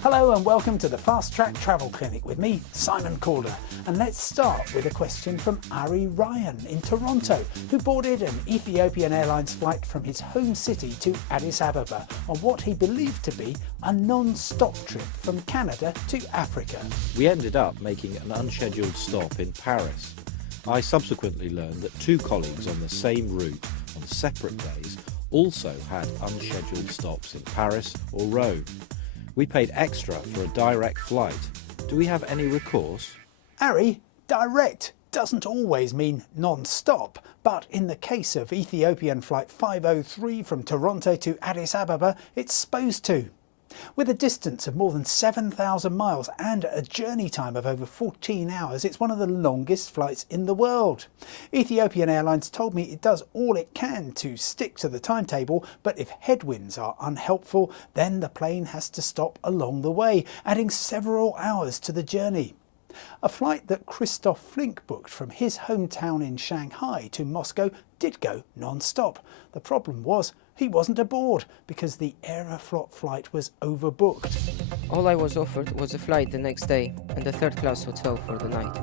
Hello and welcome to the Fast Track Travel Clinic with me, Simon Calder. And let's start with a question from Ari Ryan in Toronto, who boarded an Ethiopian Airlines flight from his home city to Addis Ababa on what he believed to be a non-stop trip from Canada to Africa. We ended up making an unscheduled stop in Paris. I subsequently learned that two colleagues on the same route on separate days also had unscheduled stops in Paris or Rome. We paid extra for a direct flight. Do we have any recourse? Ari, direct doesn't always mean non-stop, but in the case of Ethiopian Flight 503 from Toronto to Addis Ababa, it's supposed to. With a distance of more than 7,000 miles and a journey time of over 14 hours, it's one of the longest flights in the world. Ethiopian Airlines told me it does all it can to stick to the timetable, but if headwinds are unhelpful, then the plane has to stop along the way, adding several hours to the journey. A flight that Christoph Flink booked from his hometown in Shanghai to Moscow did go non-stop. The problem was he wasn't aboard because the Aeroflot flight was overbooked. All I was offered was a flight the next day and a third-class hotel for the night.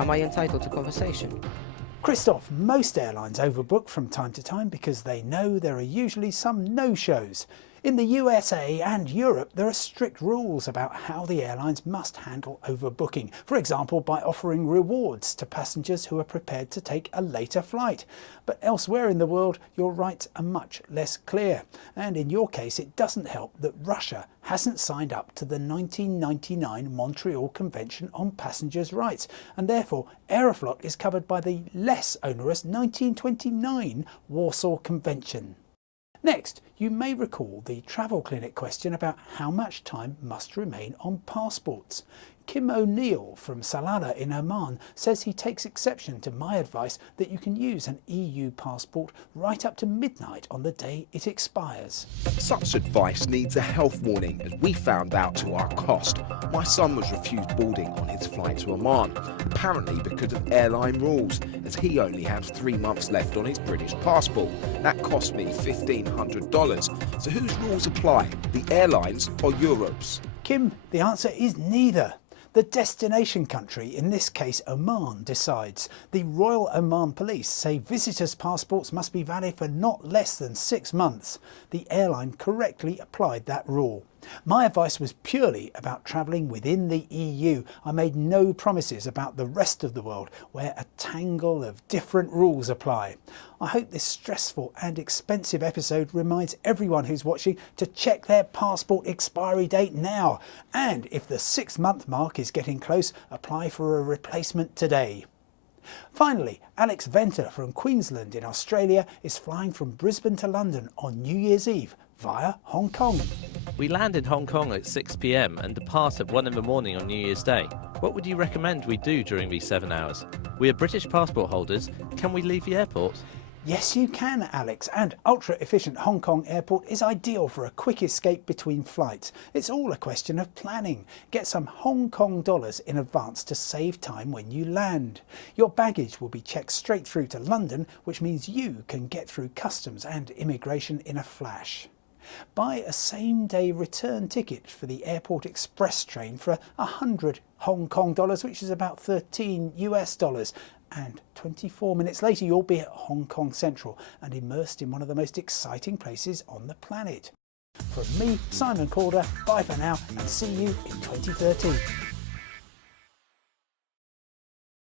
Am I entitled to compensation? Christoph, most airlines overbook from time to time because they know there are usually some no-shows. In the USA and Europe, there are strict rules about how the airlines must handle overbooking, for example by offering rewards to passengers who are prepared to take a later flight. But elsewhere in the world, your rights are much less clear. And in your case, it doesn't help that Russia hasn't signed up to the 1999 Montreal Convention on Passengers' Rights, and therefore Aeroflot is covered by the less onerous 1929 Warsaw Convention. Next, you may recall the travel clinic question about how much time must remain on passports. Kim O'Neill from Salalah in Oman says he takes exception to my advice that you can use an EU passport right up to midnight on the day it expires. Such advice needs a health warning, as we found out to our cost. My son was refused boarding on his flight to Oman, apparently because of airline rules, as he only had 3 months left on his British passport. That cost me $1,500. So whose rules apply, the airlines or Europe's? Kim, the answer is neither. The destination country, in this case Oman, decides. The Royal Oman Police say visitors' passports must be valid for not less than 6 months. The airline correctly applied that rule. My advice was purely about travelling within the EU. I made no promises about the rest of the world, where a tangle of different rules apply. I hope this stressful and expensive episode reminds everyone who's watching to check their passport expiry date now. And if the 6-month mark is getting close, apply for a replacement today. Finally, Alex Venter from Queensland in Australia is flying from Brisbane to London on New Year's Eve via Hong Kong. We land in Hong Kong at 6 p.m. and depart at 1 in the morning on New Year's Day. What would you recommend we do during these 7 hours? We are British passport holders. Can we leave the airport? Yes, you can, Alex, and ultra-efficient Hong Kong airport is ideal for a quick escape between flights. It's all a question of planning. Get some Hong Kong dollars in advance to save time when you land. Your baggage will be checked straight through to London, which means you can get through customs and immigration in a flash. Buy a same-day return ticket for the Airport Express train for 100 Hong Kong dollars, which is about 13 US dollars. And 24 minutes later you'll be at Hong Kong Central and immersed in one of the most exciting places on the planet. From me, Simon Calder, bye for now and see you in 2013.